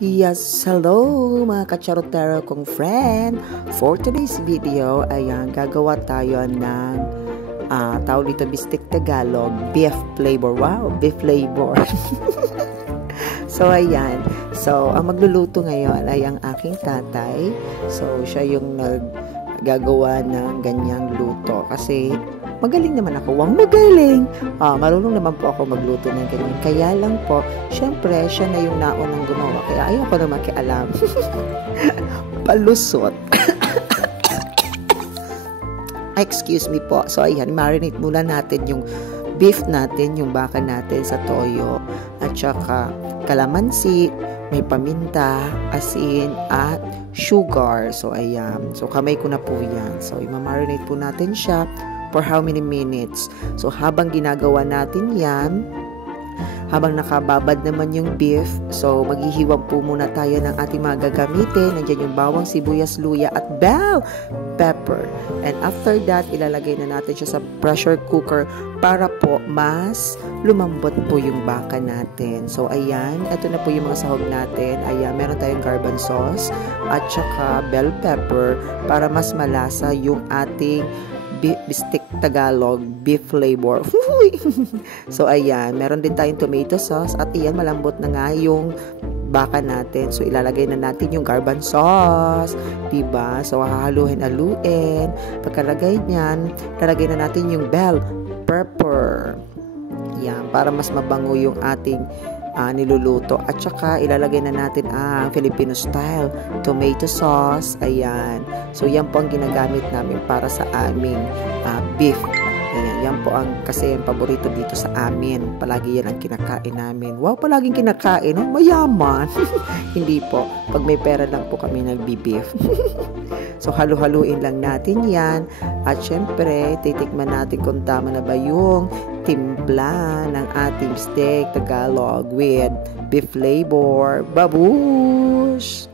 Yes, hello mga kacharotero kong friend. For today's video, ayan, gagawa tayo ng tawag dito, Bistek Tagalog, beef flavor. Wow, beef flavor. So, ayan. So, ang magluluto ngayon ay ang aking tatay. So, siya yung naggagawa ng ganyang luto. Kasi, magaling naman ako. Wang magaling! Marunong naman po ako magluto ng ganyan. Kaya lang po, syempre, siya na yung naunang gumawa. Kaya ayoko na makialam. Palusot. Excuse me po. So, ayan, marinate muna natin yung beef natin, yung baka natin sa toyo. At saka, kalamansi, may paminta, asin, at sugar. So, ayan. So, kamay ko na po yan. So, i-marinate po natin siya for how many minutes. So, habang ginagawa natin yan, habang nakababad naman yung beef, so, maghihiwag po muna tayo ng ating mga gagamitin. Nandiyan yung bawang, sibuyas, luya, at bell pepper. And after that, ilalagay na natin siya sa pressure cooker para po mas lumambot po yung baka natin. So, ayan. Ito na po yung mga sahog natin. Ayan, meron tayong garban sauce at saka bell pepper para mas malasa yung ating Bistek Tagalog beef flavor. So, ayan. Meron din tayong tomato sauce at iyan, malambot na nga yung baka natin. So, ilalagay na natin yung garban sauce. Diba? So, hahaluin-haluin. Pagkalagay niyan, lalagay na natin yung bell pepper. Yan. Para mas mabango yung ating niluluto. At saka, ilalagay na natin ang Filipino style tomato sauce. Ayan. So, yan po ang ginagamit namin para sa aming beef. Ayan. Yan po ang kasi ang paborito dito sa amin. Palagi yan ang kinakain namin. Wow, palaging kinakain. Oh, mayaman. Hindi po. Pag may pera lang po kami nagbi-beef. So, halu-haluin lang natin yan. At syempre, titikman natin kung tama na ba yung timpla ng ating Bistek Tagalog with beef flavor. Babush!